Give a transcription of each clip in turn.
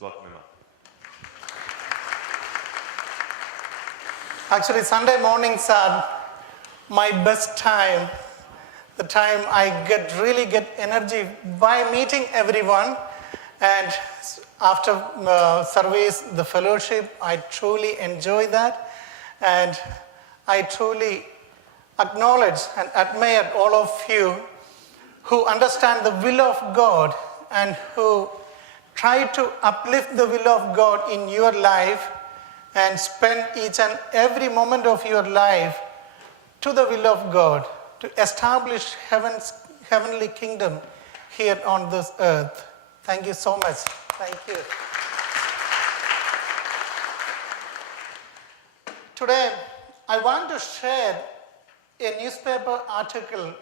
welcome him up. Actually, Sunday mornings are my best time. The time I really get energy by meeting everyone. And after service, the fellowship, I truly enjoy that. And I truly acknowledge and admire all of you who understand the will of God and who try to uplift the will of God in your life and spend each and every moment of your life to the will of God, to establish heavenly kingdom here on this earth. Thank you so much. Thank you. Today, I want to share a newspaper article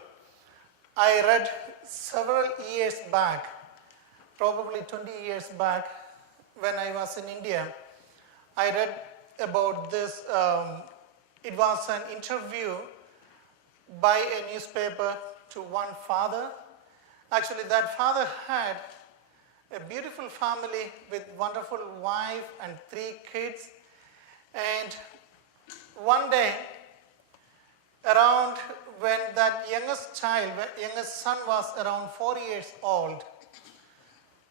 I read several years back, probably 20 years back when I was in India. I read about this. It was an interview by a newspaper to one father. Actually, that father had a beautiful family with wonderful wife and 3 kids. And one day, around when that youngest son was around 4 years old,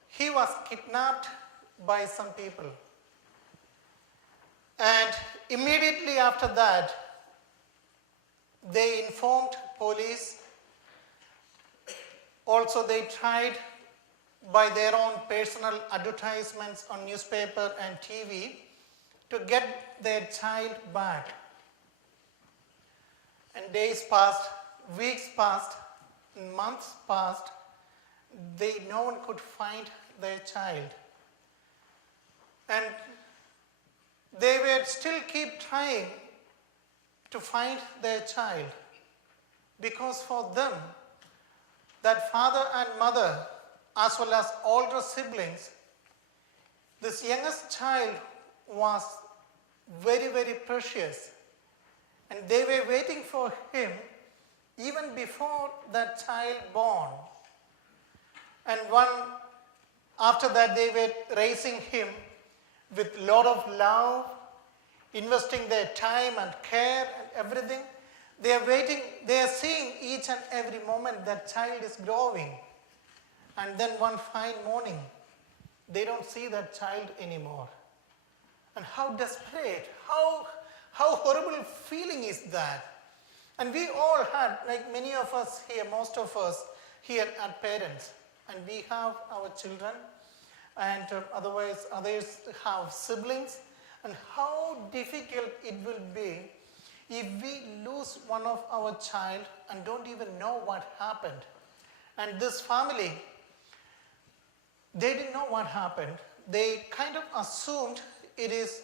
he was kidnapped by some people. And immediately after that, they informed police. Also, they tried by their own personal advertisements on newspaper and TV to get their child back. And days passed, weeks passed, and months passed. No one could find their child. And they were still keep trying to find their child, because for them, that father and mother, as well as older siblings, this youngest child was very, very precious. And they were waiting for him even before that child born. And after that, they were raising him with a lot of love, investing their time and care and everything. They are waiting, they are seeing each and every moment that child is growing. And then one fine morning, they don't see that child anymore. And how desperate, how horrible feeling is that? And we all had, like many of us here, most of us here are parents. And we have our children. And otherwise, others have siblings. And how difficult it will be if we lose one of our child and don't even know what happened. And this family, they didn't know what happened. They kind of assumed it is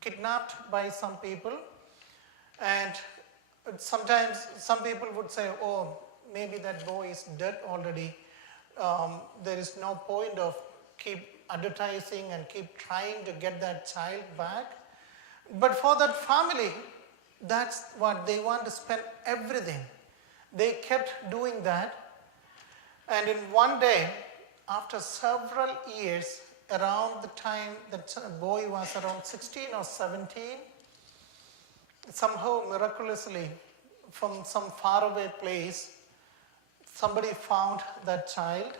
kidnapped by some people. And sometimes some people would say, oh, maybe that boy is dead already. There is no point of keep advertising and keep trying to get that child back. But for that family, that's what they want to spend everything. They kept doing that. And in one day, after several years, around the time that boy was around 16 or 17, somehow miraculously, from some faraway place, somebody found that child.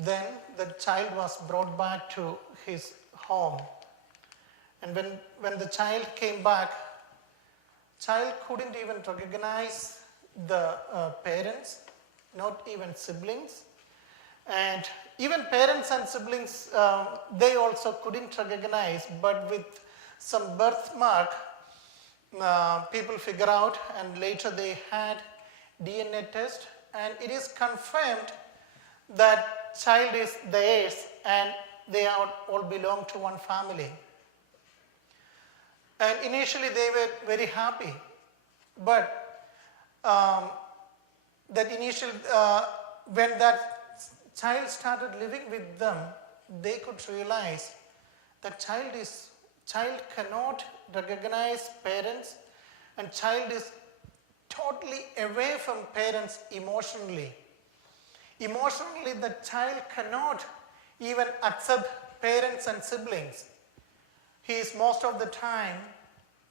Then the child was brought back to his home. And when the child came back, child couldn't even recognize the parents, not even siblings. And even parents and siblings, they also couldn't recognize, but with some birthmark, people figure out, and later they had DNA test, and it is confirmed that child is theirs and they all belong to one family. And initially they were very happy, but when that child started living with them, they could realize that child cannot recognize parents, and child is totally away from parents emotionally. Emotionally, the child cannot even accept parents and siblings, he is most of the time,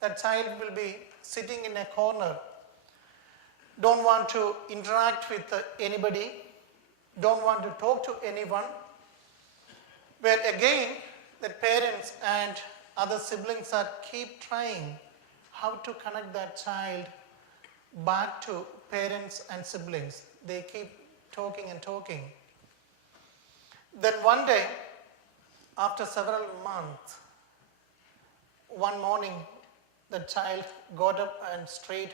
that child will be sitting in a corner, don't want to interact with anybody, don't want to talk to anyone. Where again, the parents and other siblings are keep trying how to connect that child back to parents and siblings. They keep talking and talking. Then one day, after several months, one morning, the child got up and straight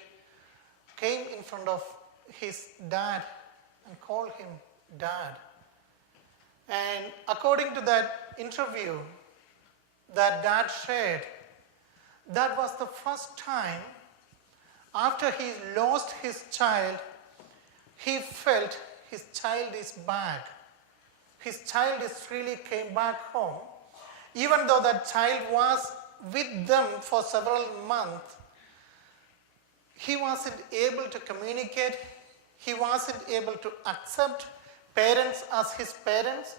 came in front of his dad and called him dad. And according to that interview that dad shared, that was the first time after he lost his child, he felt his child is back. His child is really came back home. Even though that child was with them for several months, he wasn't able to communicate. He wasn't able to accept parents as his parents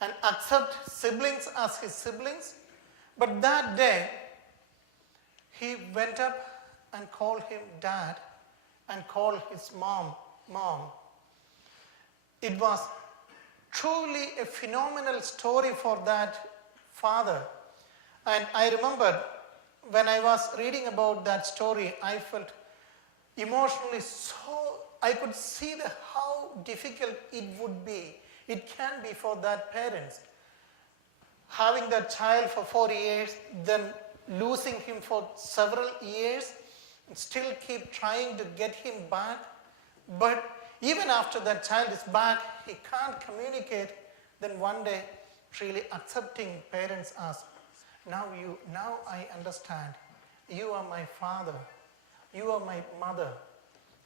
and accept siblings as his siblings. But that day, he went up and called him dad and called his mom. It was truly a phenomenal story for that father. And I remember when I was reading about that story, I felt emotionally I could see how difficult it would be. It can be for that parents. Having that child for 4 years, then losing him for several years, and still keep trying to get him back. But even after that child is back, he can't communicate. Then one day, really accepting parents as, now I understand. You are my father. You are my mother.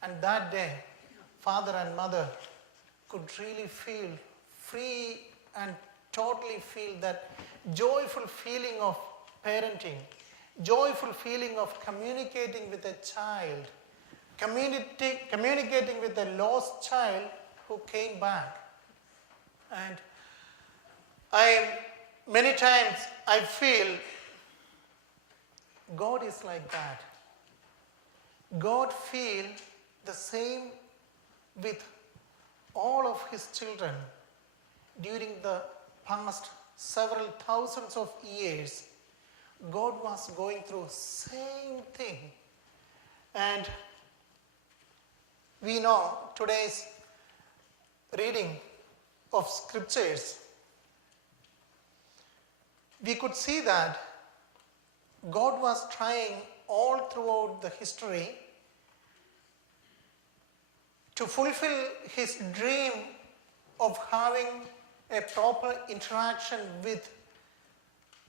And that day, father and mother could really feel free and totally feel that joyful feeling of parenting, joyful feeling of communicating with a child, communicating with a lost child who came back. And many times I feel God is like that. God feels the same with all of his children during the past several thousands of years. God was going through same thing. And we know today's reading of scriptures, we could see that God was trying all throughout the history to fulfill his dream of having a proper interaction with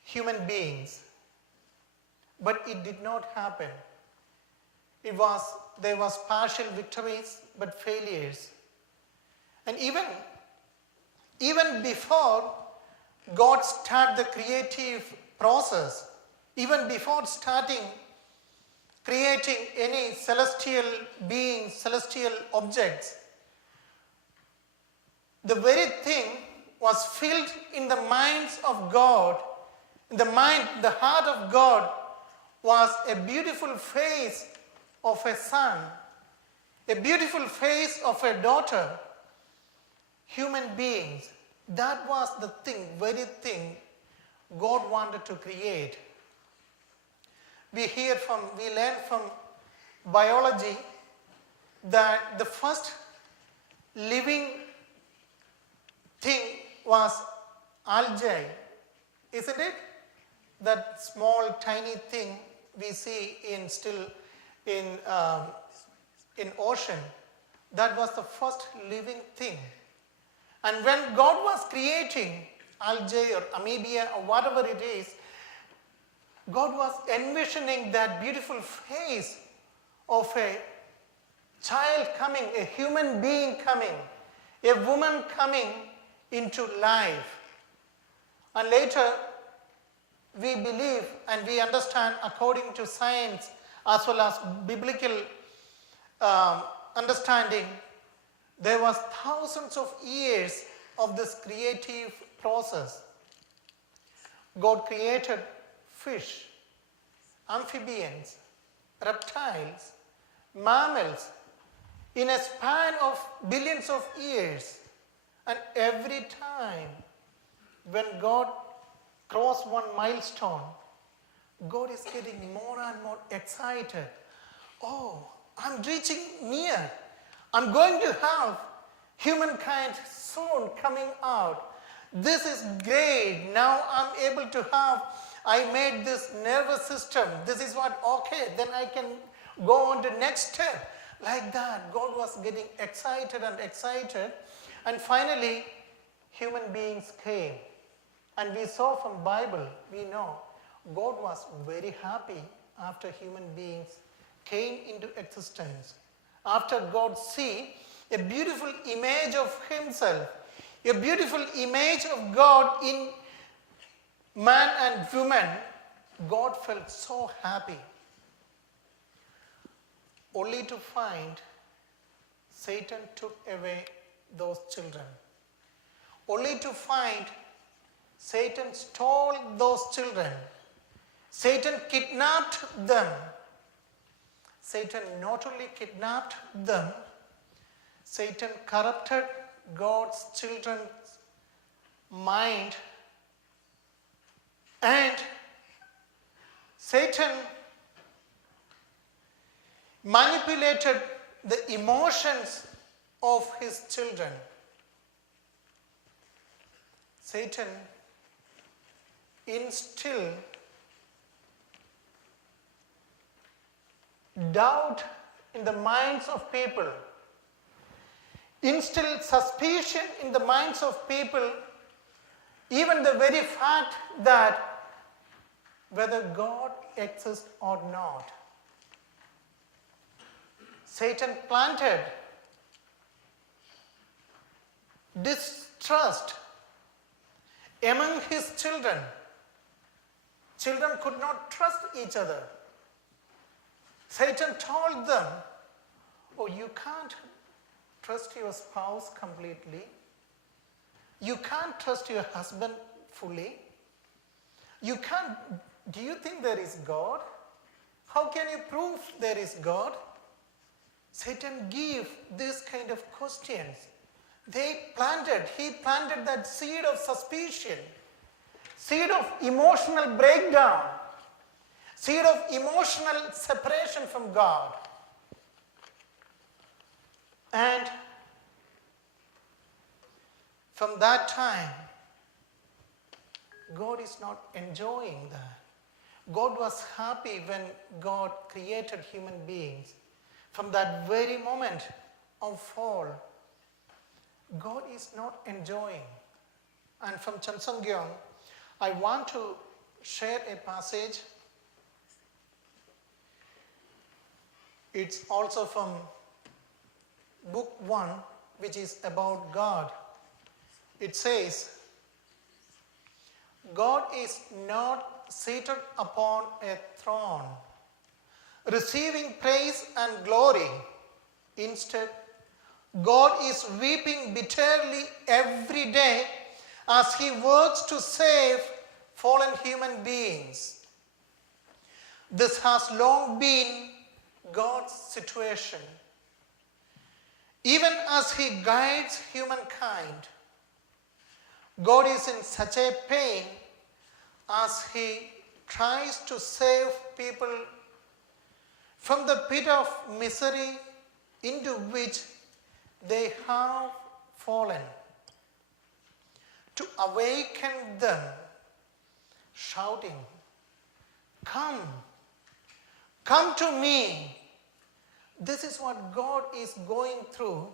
human beings. But it did not happen. There was partial victories, but failures. And even before God started the creative process, even before starting creating any celestial beings, celestial objects, the very thing was filled in the minds of God. In the heart of God was a beautiful face of a son, a beautiful face of a daughter, human beings. That was the very thing God wanted to create. We learn from biology that the first living thing was algae, isn't it? That small tiny thing we see in ocean. That was the first living thing. And when God was creating algae or amoeba or whatever it is, God was envisioning that beautiful face of a child coming, a human being coming, a woman coming into life. And later, we believe and we understand according to science as well as biblical understanding, there was thousands of years of this creative process. God created fish, amphibians, reptiles, mammals in a span of billions of years. And every time when God crossed one milestone, God is getting more and more excited. Oh, I'm reaching near. I'm going to have humankind soon coming out. This is great. Now I'm able to have, I made this nervous system. This is what, okay, then I can go on to next step. Like that, God was getting excited and excited. And finally, human beings came. And we saw from Bible, we know, God was very happy after human beings came into existence. After God see a beautiful image of himself, a beautiful image of God in man and woman, God felt so happy. Only to find Satan took away those children. Only to find Satan stole those children. Satan kidnapped them. Satan not only kidnapped them, Satan corrupted God's children's mind, and Satan manipulated the emotions of his children. Satan instilled doubt in the minds of people, instilled suspicion in the minds of people, even the very fact that whether God exists or not. Satan planted distrust among his children. Children could not trust each other. Satan told them, oh, you can't trust your spouse completely. You can't trust your husband fully. You can't, do you think there is God? How can you prove there is God? Satan gave this kind of questions. He planted that seed of suspicion, seed of emotional breakdown, seed of emotional separation from God. And from that time, God is not enjoying that. God was happy when God created human beings. From that very moment of fall, God is not enjoying. And from Chansangyeong, I want to share a passage. It's also from book 1, which is about God. It says, God is not seated upon a throne, receiving praise and glory. Instead, God is weeping bitterly every day as he works to save fallen human beings. This has long been God's situation. Even as he guides humankind, God is in such a pain as he tries to save people from the pit of misery into which they have fallen, to awaken them, shouting, "Come, come to me." This is what God is going through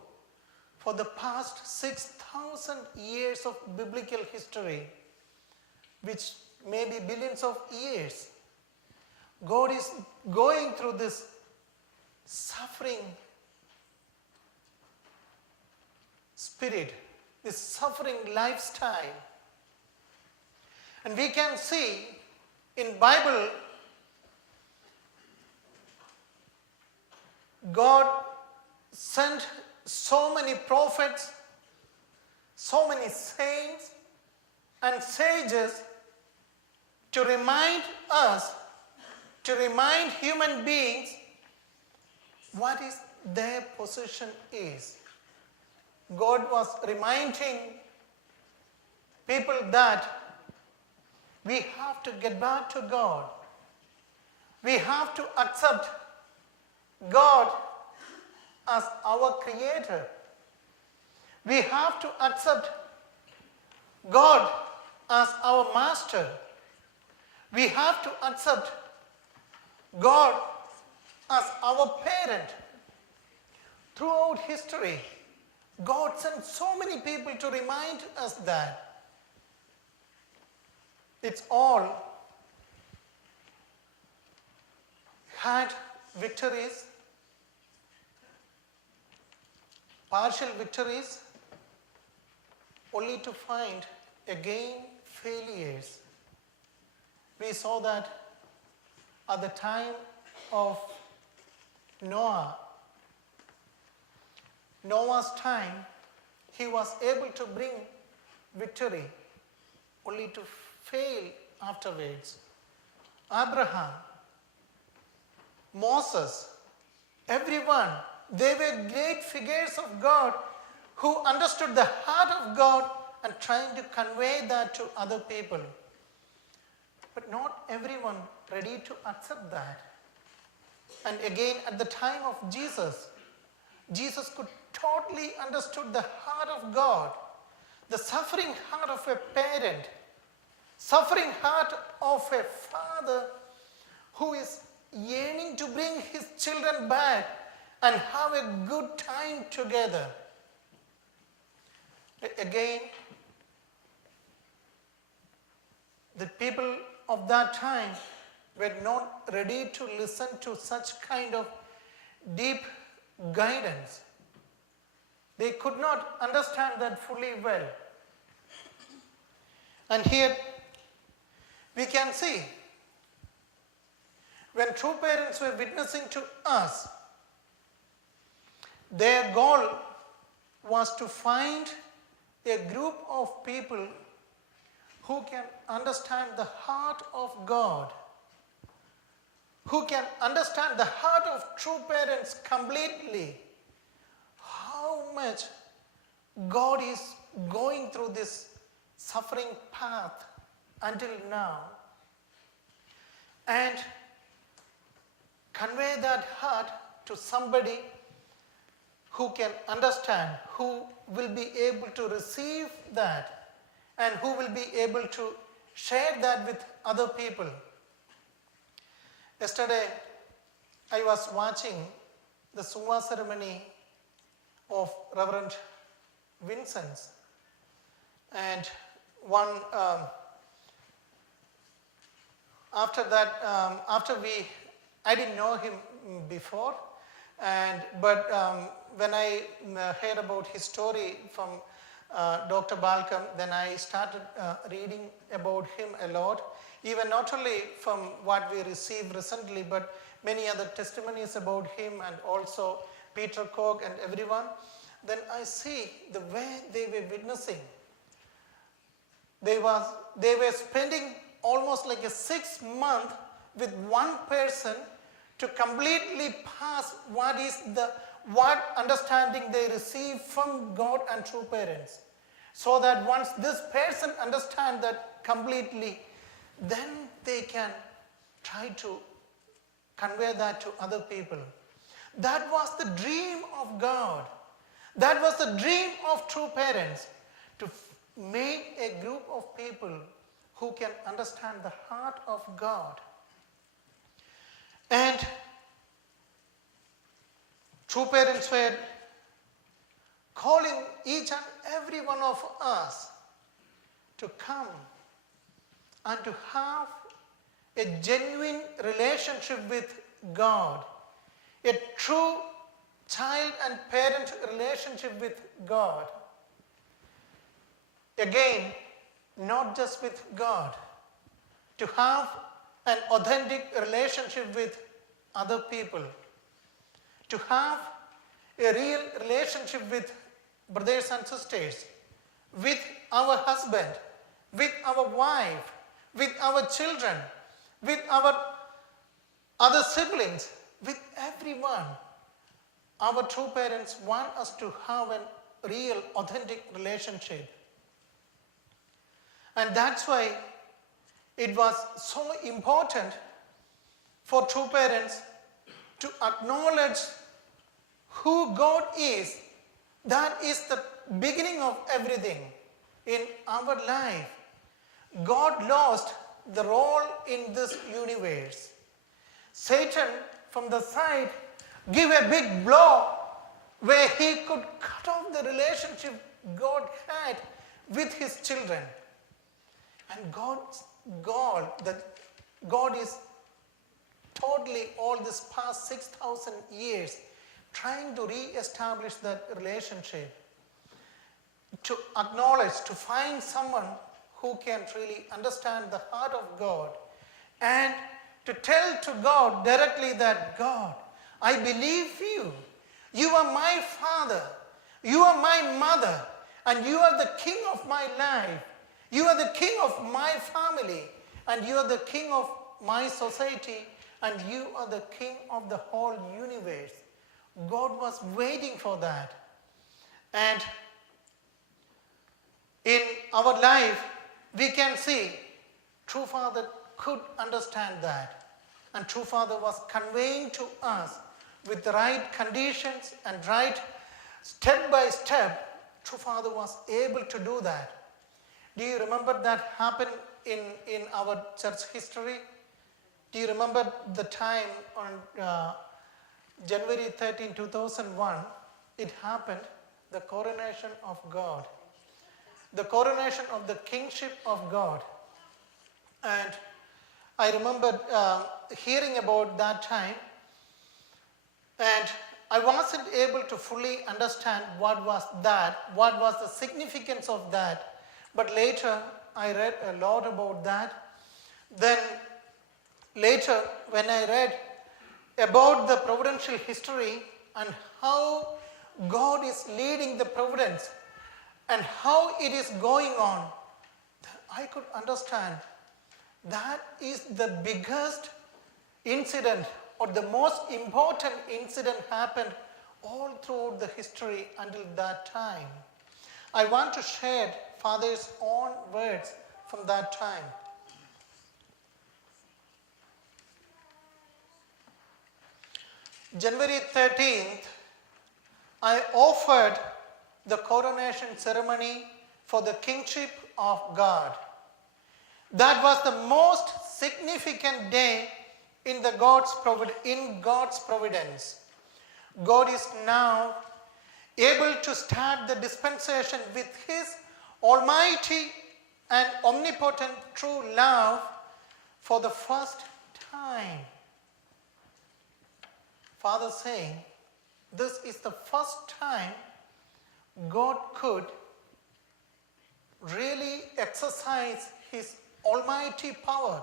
for the past 6,000 years of biblical history, which may be billions of years. God is going through this suffering spirit, this suffering lifestyle. And we can see in Bible, God sent so many prophets, so many saints and sages to remind us, to remind human beings what is their position is. God was reminding people that we have to get back to God. We have to accept God as our creator. We have to accept God as our master. We have to accept God as our parent. Throughout history, God sent so many people to remind us that. It's all had victories, partial victories, only to find again failures. We saw that at the time of Noah's time, he was able to bring victory, only to fail afterwards. Abraham, Moses, everyone, they were great figures of God who understood the heart of God and trying to convey that to other people. But not everyone ready to accept that. And again, at the time of Jesus, Jesus could totally understood the heart of God, the suffering heart of a parent, suffering heart of a father who is yearning to bring his children back and have a good time together. Again, the people of that time were not ready to listen to such kind of deep guidance. They could not understand that fully well. And here we can see when true parents were witnessing to us, their goal was to find a group of people who can understand the heart of God, who can understand the heart of true parents completely, how much God is going through this suffering path until now, and convey that heart to somebody who can understand, who will be able to receive that, and who will be able to share that with other people. Yesterday, I was watching the Suva ceremony of Reverend Vincent, and I didn't know him before, but when I heard about his story from Dr. Balcom, then I started reading about him a lot, even not only from what we received recently, but many other testimonies about him, and also Peter Koch and everyone. Then I see the way they were witnessing. They were spending almost like a 6 month with one person to completely pass what understanding they receive from God and true parents. So that once this person understands that completely, then they can try to convey that to other people. That was the dream of God. That was the dream of true parents, to make a group of people who can understand the heart of God. And true parents were calling each and every one of us to come and to have a genuine relationship with God, a true child and parent relationship with God. Again, not just with God, to have an authentic relationship with other people, to have a real relationship with brothers and sisters, with our husband, with our wife, with our children, with our other siblings, with everyone. Our true parents want us to have a real, authentic relationship. And that's why it was so important for true parents to acknowledge who God is. That is the beginning of everything in our life. God lost the role in this universe. Satan from the side gave a big blow where he could cut off the relationship God had with his children. And God is totally all this past 6,000 years trying to re-establish that relationship, to acknowledge, to find someone who can really understand the heart of God, and to tell to God directly that, God, I believe you. You are my father. You are my mother. And you are the king of my life. You are the king of my family. And you are the king of my society. And you are the king of the whole universe. God was waiting for that. And in our life, we can see true father could understand that. And true father was conveying to us with the right conditions and right step by step, true father was able to do that. Do you remember that happened in our church history? Do you remember the time on January 13, 2001, it happened, the coronation of God, the coronation of the kingship of God. And I remember hearing about that time, and I wasn't able to fully understand what was that, what was the significance of that. But later I read a lot about that. Then later when I read about the providential history and how God is leading the providence and how it is going on, I could understand that is the biggest incident or the most important incident happened all throughout the history until that time. I want to share Father's own words from that time. January 13th, I offered the coronation ceremony for the kingship of God. That was the most significant day in God's providence. God is now able to start the dispensation with His almighty and omnipotent true love for the first time. Father saying, this is the first time God could really exercise His almighty power,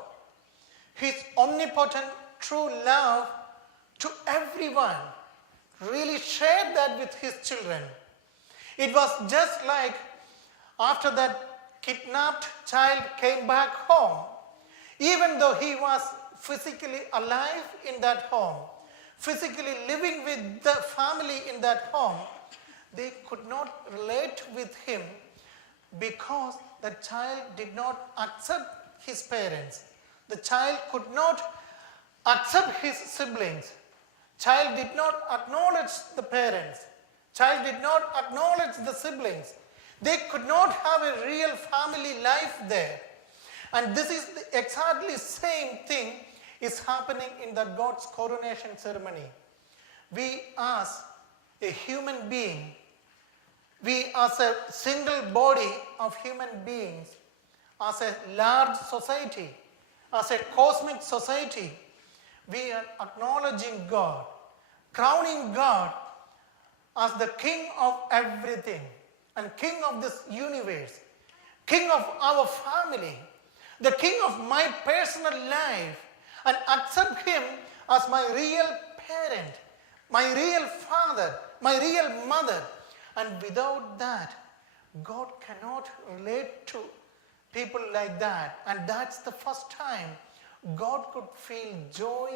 His omnipotent true love to everyone, really shared that with His children. It was just like after that kidnapped child came back home, even though he was physically alive in that home, physically living with the family in that home, they could not relate with him because the child did not accept his parents. The child could not accept his siblings. Child did not acknowledge the parents. Child did not acknowledge the siblings. They could not have a real family life there. And this is the exactly same thing is happening in the God's coronation ceremony. We as a human being, we as a single body of human beings, as a large society, as a cosmic society, we are acknowledging God, crowning God as the King of everything and King of this universe, King of our family, the King of my personal life, and accept Him as my real parent, my real father, my real mother. And without that, God cannot relate to people like that. And that's the first time God could feel joy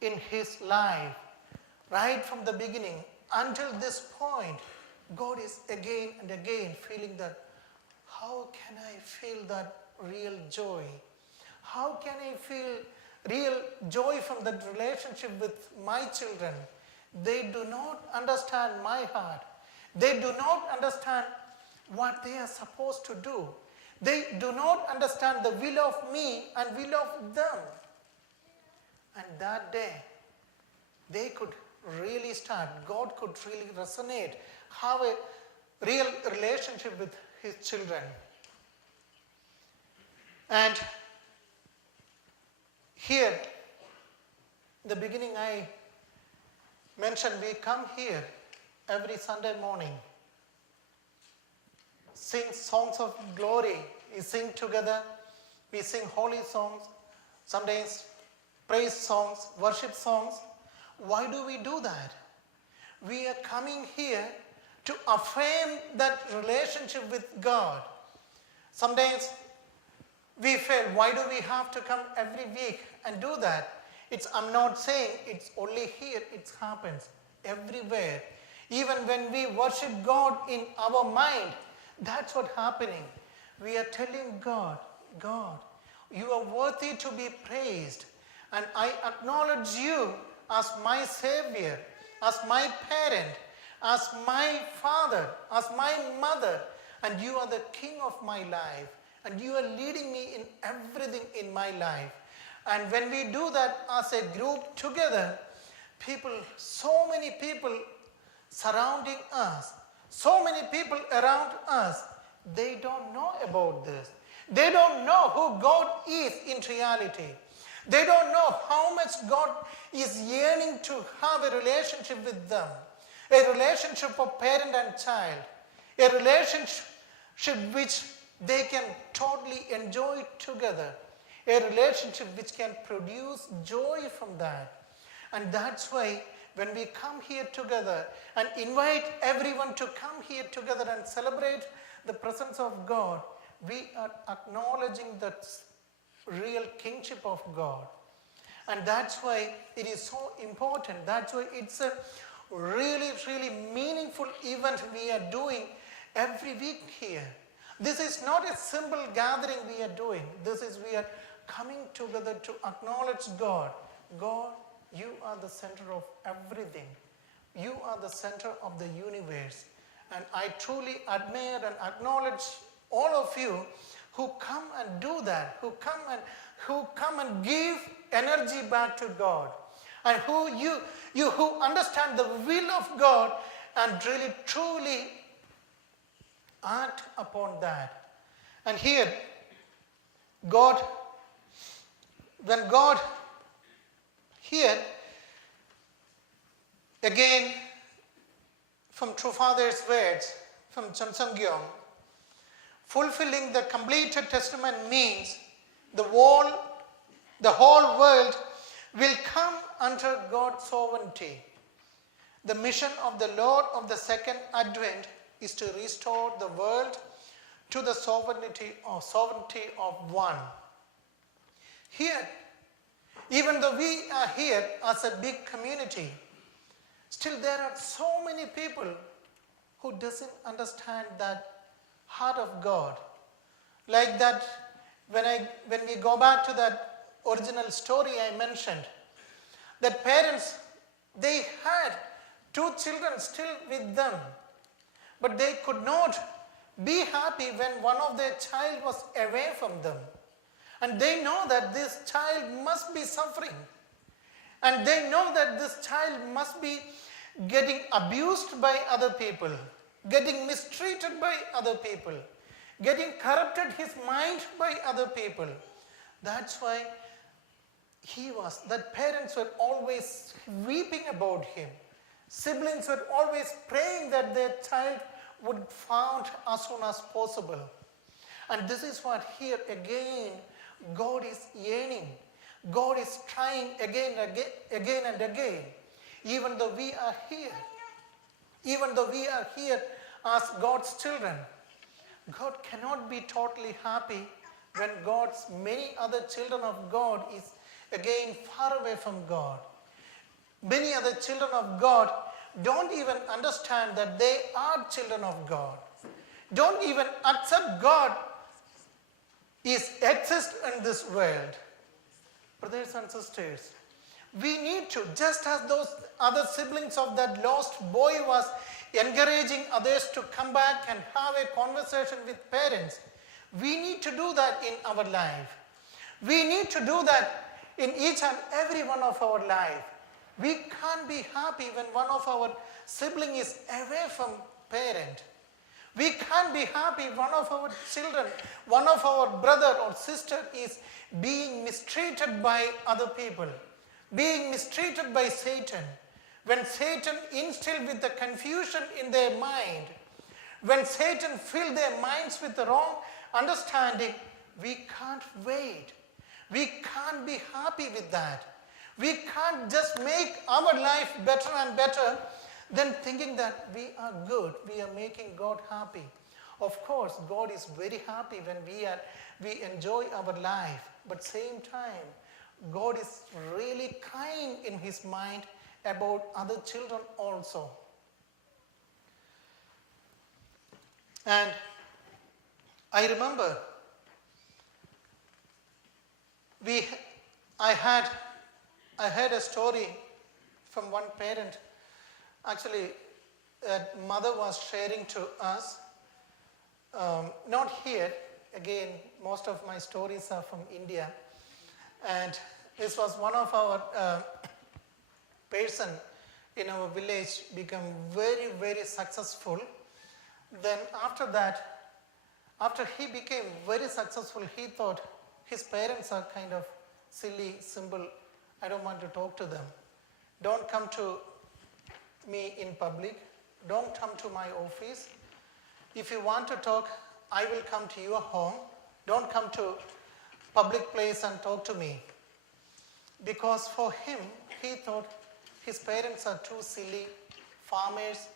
in his life. Right from the beginning until this point, God is again and again feeling that, how can I feel that real joy? How can I feel real joy from that relationship with my children? They do not understand my heart. They do not understand what they are supposed to do. They do not understand the will of me and will of them. And that day, they could really start, God could really resonate, have a real relationship with his children. And here, the beginning I mentioned, we come here every Sunday morning, sing songs of glory, we sing together, we sing holy songs, some days praise songs, worship songs. Why do we do that? We are coming here to affirm that relationship with God. Sometimes we feel, why do we have to come every week and do that? I'm not saying it's only here, it happens everywhere. Even when we worship God in our mind, that's what's happening. We are telling God, God, you are worthy to be praised. And I acknowledge you as my Savior, as my parent, as my father, as my mother, and you are the King of my life, and you are leading me in everything in my life. And when we do that as a group together, people, so many people surrounding us, so many people around us, they don't know about this. They don't know who God is in reality. They don't know how much God is yearning to have a relationship with them. A relationship of parent and child. A relationship which they can totally enjoy together. A relationship which can produce joy from that. And that's why when we come here together and invite everyone to come here together and celebrate the presence of God, we are acknowledging that real kingship of God. And that's why it is so important. That's why it's a really, really meaningful event we are doing every week here. This is not a simple gathering we are doing. We are coming together to acknowledge God. God, you are the center of everything. You are the center of the universe. And I truly admire and acknowledge all of you who come and do that, who come and give energy back to God, and who understand the will of God and really truly act upon that. And here, when God here again from True Father's words from Chamsangyeom, fulfilling the completed testament means the whole world will come under God's sovereignty. The mission of the Lord of the Second Advent is to restore the world to the sovereignty of one. Here, even though we are here as a big community, still there are so many people who doesn't understand that heart of God. Like that, when we go back to that original story I mentioned, that parents, they had 2 children still with them, but they could not be happy when one of their child was away from them. And they know that this child must be suffering. And they know that this child must be getting abused by other people, getting mistreated by other people, getting corrupted his mind by other people. That's why that parents were always weeping about him. Siblings were always praying that their child would be found as soon as possible. And this is what here again God is yearning. God is trying again and again. Even though we are here as God's children, God cannot be totally happy when God's many other children of God is again far away from God. Many other children of God don't even understand that they are children of God. Don't even accept God exists in this world. Brothers and sisters, we need to, just as those other siblings of that lost boy was encouraging others to come back and have a conversation with parents, we need to do that in our life. We need to do that in each and every one of our life. We can't be happy when one of our sibling is away from parent. We can't be happy one of our children, one of our brother or sister is being mistreated by other people, being mistreated by Satan. When Satan instilled with the confusion in their mind, when Satan filled their minds with the wrong understanding, we can't wait. We can't be happy with that. We can't just make our life better and better than thinking that we are good, we are making God happy. Of course, God is very happy when we enjoy our life, but same time, God is really kind in his mind about other children also. And I remember I heard a story from one parent. Actually, a mother was sharing to us, not here, again, most of my stories are from India, and this was one of our person in our village become very, very successful. Then after that, after he became very successful, he thought his parents are kind of silly, simple, I don't want to talk to them. Don't come to me in public. Don't come to my office. If you want to talk, I will come to your home. Don't come to public place and talk to me. Because for him, he thought his parents are too silly. Farmers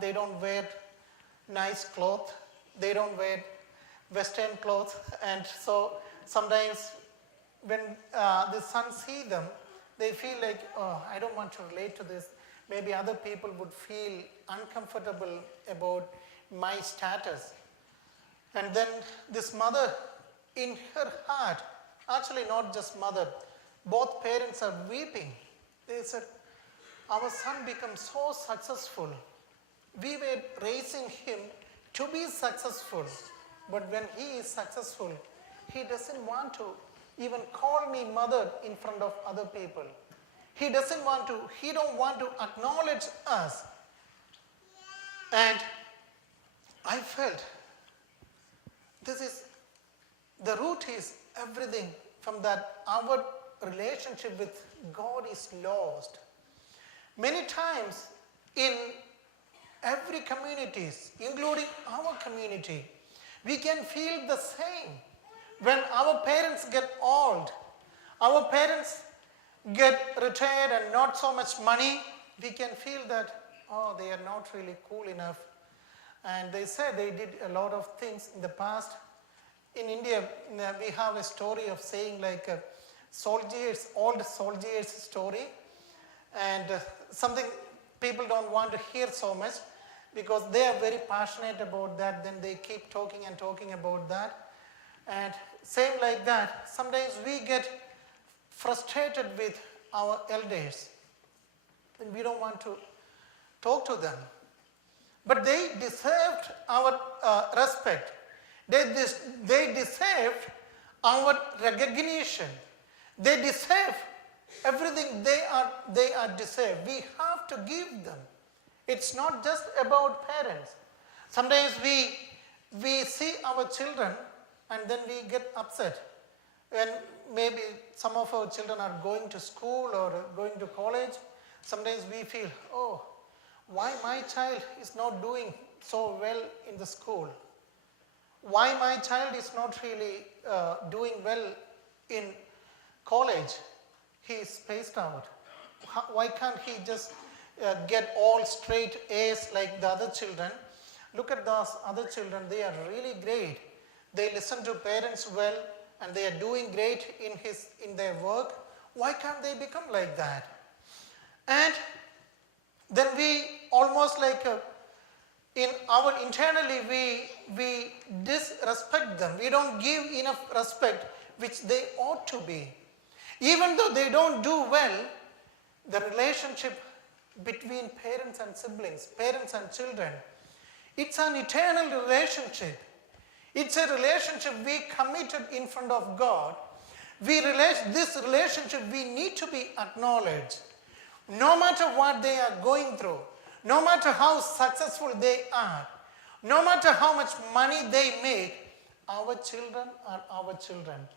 they don't wear nice clothes. They don't wear Western clothes. And so sometimes when the sons see them, they feel like, oh, I don't want to relate to this. Maybe other people would feel uncomfortable about my status. And then this mother, in her heart, actually not just mother, both parents are weeping. They said, our son becomes so successful. We were raising him to be successful. But when he is successful, he doesn't want to even call me mother in front of other people. He don't want to acknowledge us. And I felt the root is everything from that our relationship with God is lost. Many times in every communities, including our community, we can feel the same. When our parents get old, our parents get retired and not so much money, we can feel that, oh, they are not really cool enough. And they say they did a lot of things in the past. In India, we have a story of saying like old soldiers story. And something people don't want to hear so much because they are very passionate about that. Then they keep talking and talking about that. And same like that, sometimes we get frustrated with our elders and we don't want to talk to them. But they deserved our respect. They deserved our recognition. They deserve everything they are deserved. We have to give them. It's not just about parents. Sometimes we see our children and then we get upset when maybe some of our children are going to school or going to college. Sometimes we feel, oh, why my child is not doing so well in the school? Why my child is not really doing well in college? He is spaced out. Why can't he just get all straight A's like the other children? look at those other children, they are really great. They listen to parents well and they are doing great in their work. Why can't they become like that? And then we almost like internally we disrespect them. We don't give enough respect which they ought to be. Even though they don't do well, the relationship between parents and siblings, parents and children, it's an eternal relationship. It's a relationship we committed in front of God. This relationship we need to be acknowledged. No matter what they are going through, no matter how successful they are, no matter how much money they make, our children are our children.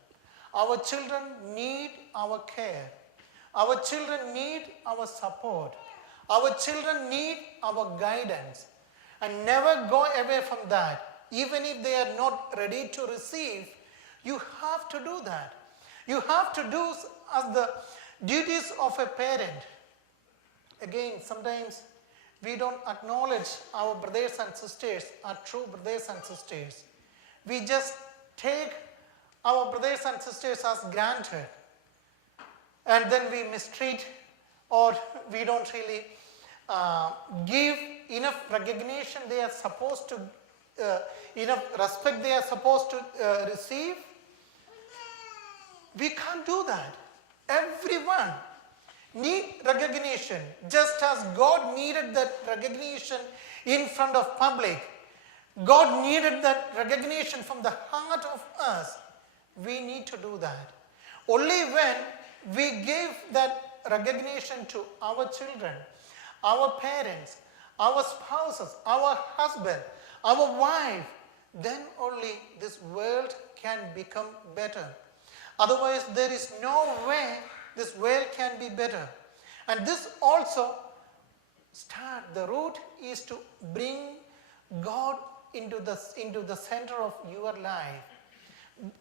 Our children need our care. Our children need our support. Our children need our guidance. And never go away from that. Even if they are not ready to receive, you have to do that. You have to do as the duties of a parent. Again, sometimes we don't acknowledge our brothers and sisters, our true brothers and sisters. We just take our brothers and sisters as granted. And then we mistreat, or we don't really give enough recognition they are supposed to, enough respect they are supposed to receive. We can't do that. Everyone need recognition, just as God needed that recognition in front of public. God needed that recognition from the heart of us. We need to do that. Only when we give that recognition to our children, our parents, our spouses, our husband, our wife, then only this world can become better. Otherwise, there is no way this world can be better. And this also the root is to bring God into the center of your life.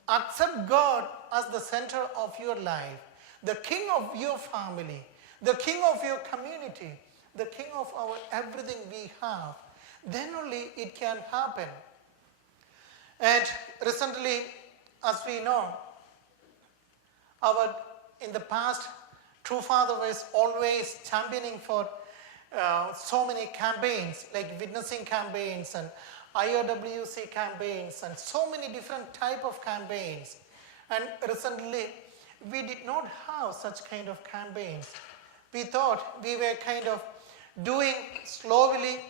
Accept God as the center of your life, the king of your family, the king of your community, the king of our everything we have. Then only it can happen. And recently, as we know, in the past, True Father was always championing for so many campaigns, like witnessing campaigns and IOWC campaigns and so many different type of campaigns. And recently, we did not have such kind of campaigns. We thought we were kind of doing slowly,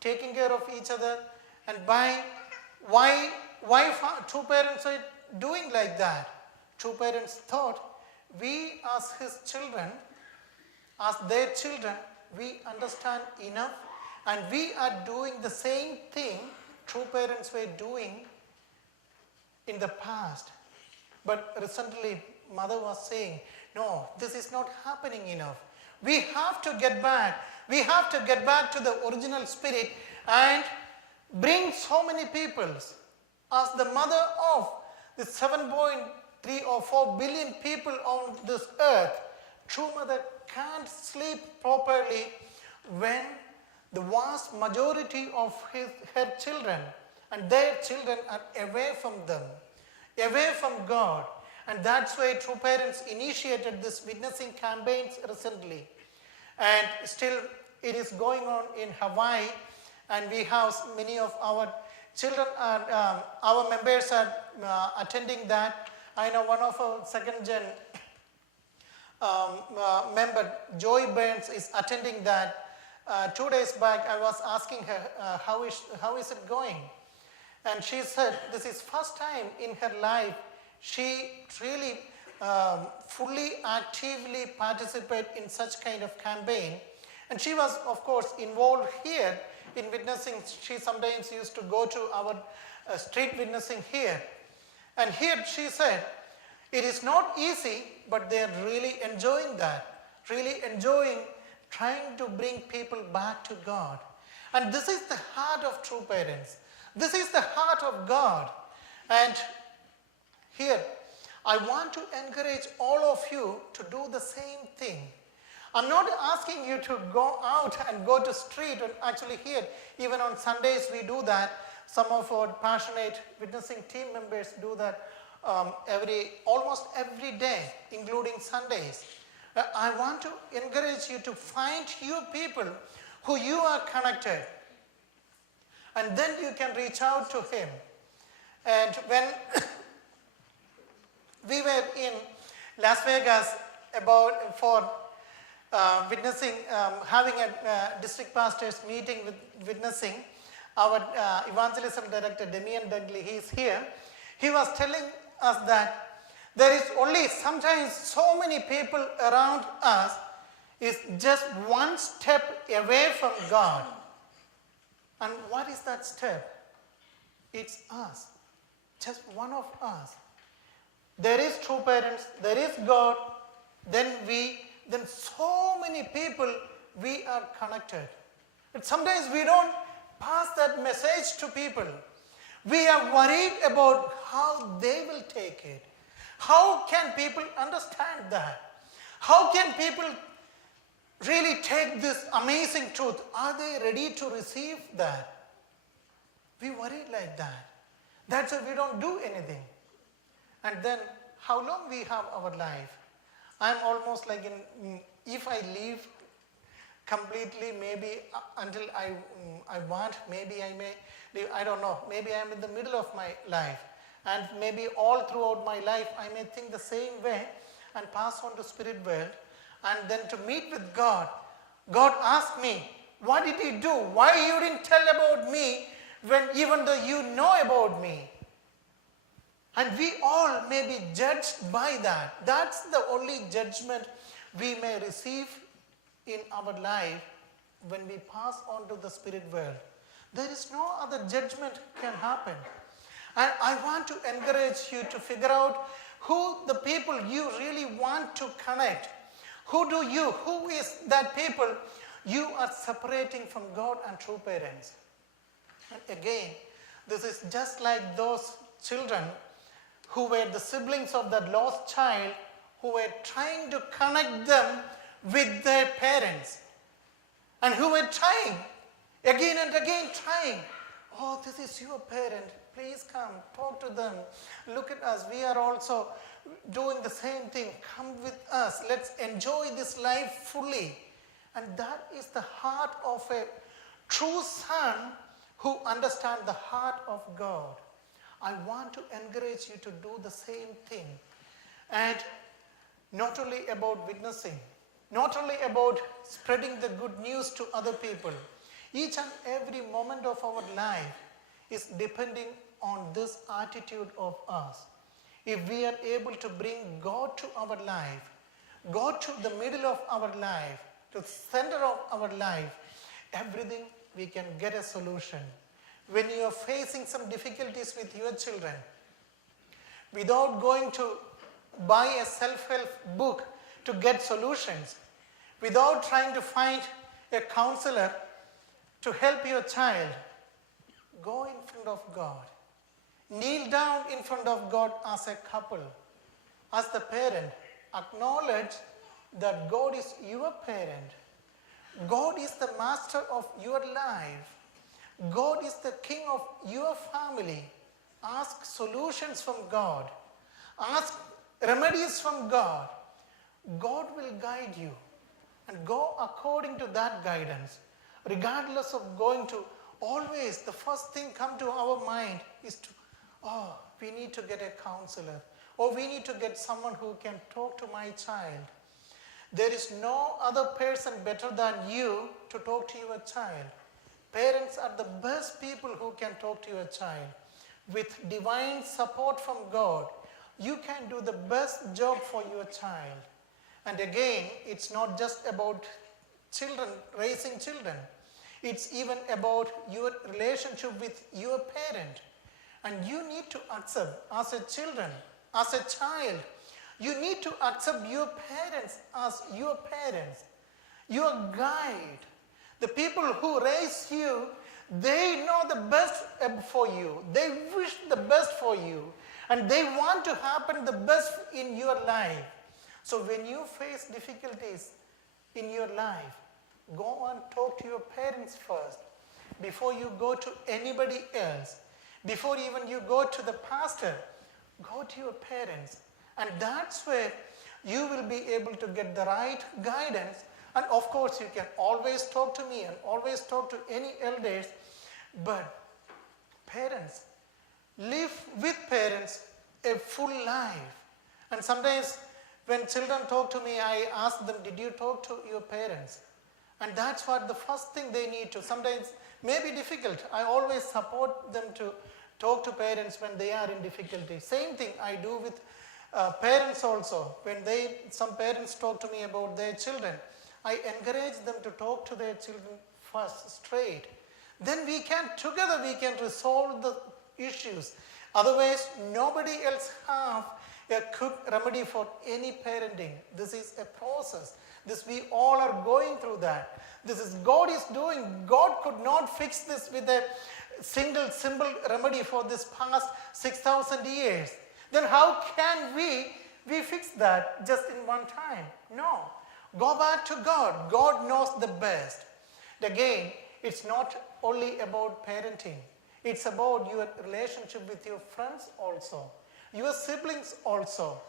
taking care of each other. And why True Parents are doing like that? True Parents thought we as his children, as their children, we understand enough and we are doing the same thing True Parents were doing in the past. But recently, Mother was saying, no, this is not happening enough. We have to get back. We have to get back to the original spirit and bring so many people. As the mother of the 7.3 or 4 billion people on this earth, True Mother can't sleep properly when the vast majority of her children and their children are away from them, away from God. And that's why True Parents initiated this witnessing campaigns recently. And still it is going on in Hawaii, and we have many of our children, our members are attending that. I know one of our second gen member, Joy Burns, is attending that. 2 days back, I was asking her, how is it going? And she said, this is first time in her life she really fully, actively participate in such kind of campaign. And she was, of course, involved here in witnessing. She sometimes used to go to our street witnessing here. And here she said, it is not easy, but they are really enjoying that, really enjoying trying to bring people back to God. And this is the heart of True Parents. This is the heart of God. And here, I want to encourage all of you to do the same thing. I'm not asking you to go out and go to street and actually hear. Even on Sundays we do that. Some of our passionate witnessing team members do that almost every day, including Sundays. I want to encourage you to find your people who you are connected, and then you can reach out to him. And when we were in Las Vegas for witnessing, having a district pastors meeting with witnessing, our evangelism director Damian Dudley, he is here. He was telling us that there is only sometimes so many people around us is just one step away from God. And what is that step? It's us, just one of us. There is true parents, there is God, then so many people we are connected. But sometimes we don't pass that message to people. We are worried about how they will take it. How can people understand that? How can people really take this amazing truth? Are they ready to receive that? We worry like that. That's why we don't do anything. And then how long we have our life? I'm almost like if I live completely, maybe until I want, maybe I may live, I don't know, maybe I'm in the middle of my life, and maybe all throughout my life I may think the same way and pass on to spirit world, and then to meet with God. God asked me, what did you do? Why you didn't tell about me when even though you know about me? And we all may be judged by that. That's the only judgment we may receive in our life when we pass on to the spirit world. There is no other judgment can happen. And I want to encourage you to figure out who the people you really want to connect. Who is that people you are separating from God and true parents? And again, this is just like those children who were the siblings of that lost child, who were trying to connect them with their parents, and who were trying again and again, oh, this is your parent, please come, talk to them, look at us, we are also doing the same thing, come with us, let's enjoy this life fully. And that is the heart of a true son who understands the heart of God. I want to encourage you to do the same thing. And not only about witnessing, not only about spreading the good news to other people. Each and every moment of our life is depending on this attitude of us. If we are able to bring God to our life, God to the middle of our life, to the center of our life, everything we can get a solution. When you are facing some difficulties with your children, without going to buy a self-help book to get solutions, without trying to find a counselor to help your child, go in front of God. Kneel down in front of God as a couple, as the parent. Acknowledge that God is your parent. God is the master of your life. God is the king of your family. Ask solutions from God. Ask remedies from God. God will guide you, and go according to that guidance. Regardless of going to, always the first thing come to our mind is to, we need to get a counselor, or we need to get someone who can talk to my child. There is no other person better than you to talk to your child. Parents are the best people who can talk to your child. With divine support from God, you can do the best job for your child. And again, it's not just about children, raising children. It's even about your relationship with your parent. And you need to accept as a child, you need to accept your parents as your parents, your guide. The people who raise you, they know the best for you. They wish the best for you. And they want to happen the best in your life. So when you face difficulties, in your life, go and talk to your parents first before you go to anybody else. Before even you go to the pastor, go to your parents. And that's where you will be able to get the right guidance. And of course, you can always talk to me and always talk to any elders. But parents, live with parents a full life. And sometimes when children talk to me, I ask them, did you talk to your parents? And that's what the first thing they need to. Sometimes may be difficult. I always support them to talk to parents when they are in difficulty. Same thing I do with parents also. When some parents talk to me about their children, I encourage them to talk to their children first, straight. Then together we can resolve the issues. Otherwise, nobody else have a quick remedy for any parenting. This is a process. We all are going through that. God is doing. God could not fix this with a single simple remedy for this past 6,000 years. Then how can we fix that just in one time? No. Go back to God. God knows the best. Again, it's not only about parenting. It's about your relationship with your friends also, your siblings also.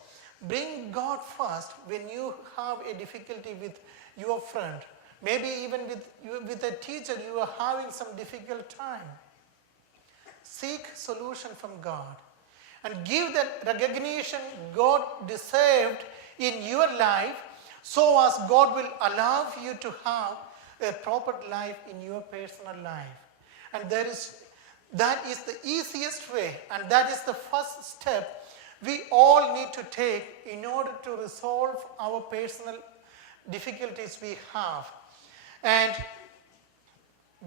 Bring God first when you have a difficulty with your friend. Maybe even with a teacher, you are having some difficult time. Seek solution from God and give that recognition God deserved in your life, so as God will allow you to have a proper life in your personal life. And that is the easiest way, and that is the first step we all need to take in order to resolve our personal difficulties we have. And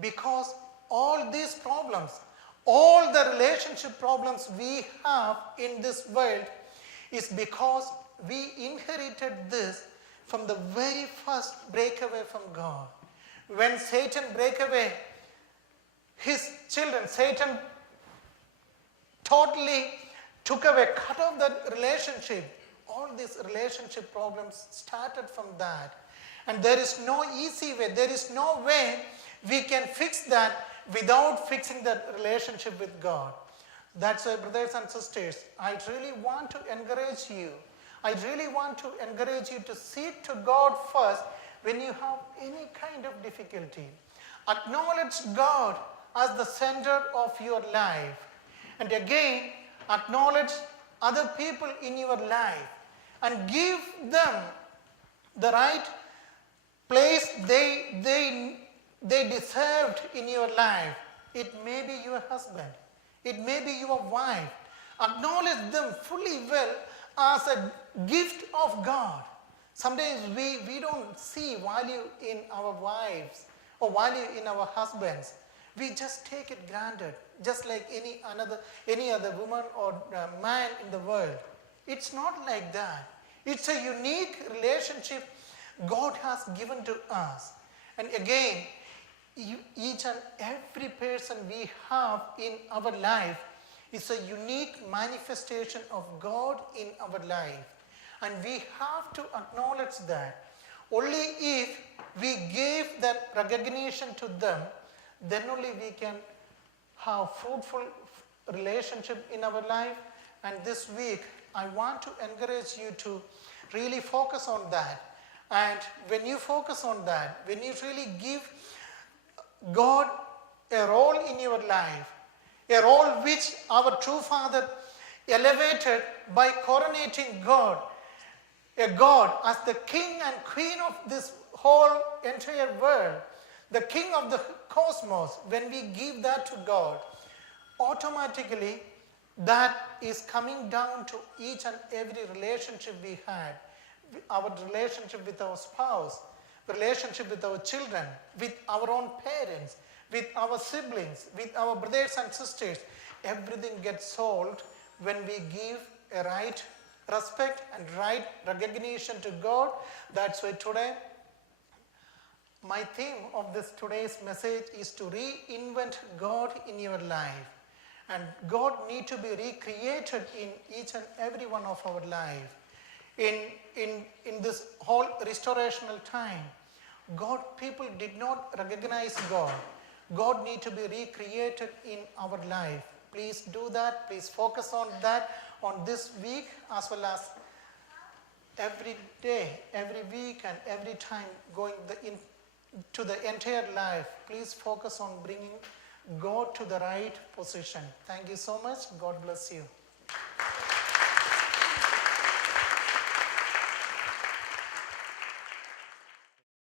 because all these problems, all the relationship problems we have in this world is because we inherited this from the very first breakaway from God. When Satan break away his children, Satan totally took away, cut off that relationship. All these relationship problems started from that. And there is no easy way, there is no way we can fix that without fixing that relationship with God. That's why, brothers and sisters, I really want to encourage you. I really want to encourage you to seek to God first when you have any kind of difficulty. Acknowledge God as the center of your life. And again, acknowledge other people in your life and give them the right place they deserved in your life. It may be your husband. It may be your wife. Acknowledge them fully well as a gift of God. Sometimes we don't see value in our wives or value in our husbands. We just take it granted, just like any other woman or man in the world. It's not like that. It's a unique relationship God has given to us. And again, each and every person we have in our life is a unique manifestation of God in our life. And we have to acknowledge that. Only if we give that recognition to them, then only we can have fruitful relationship in our life. And this week, I want to encourage you to really focus on that. And when you focus on that, when you really give God a role in your life, a role which our true Father elevated by coronating God, a God as the King and Queen of this whole entire world, the King of the cosmos. When we give that to God, automatically that is coming down to each and every relationship we had. Our relationship with our spouse, relationship with our children, with our own parents, with our siblings, with our brothers and sisters. Everything gets solved when we give a right respect and right recognition to God. That's why today, my theme of this today's message is to reinvent God in your life. And God needs to be recreated in each and every one of our life. In this whole restorational time, People did not recognize God. God need to be recreated in our life. Please do that. Please focus on that on this week as well as every day, every week, and every time going to the entire life. Please focus on bringing God to the right position. Thank you so much. God bless you.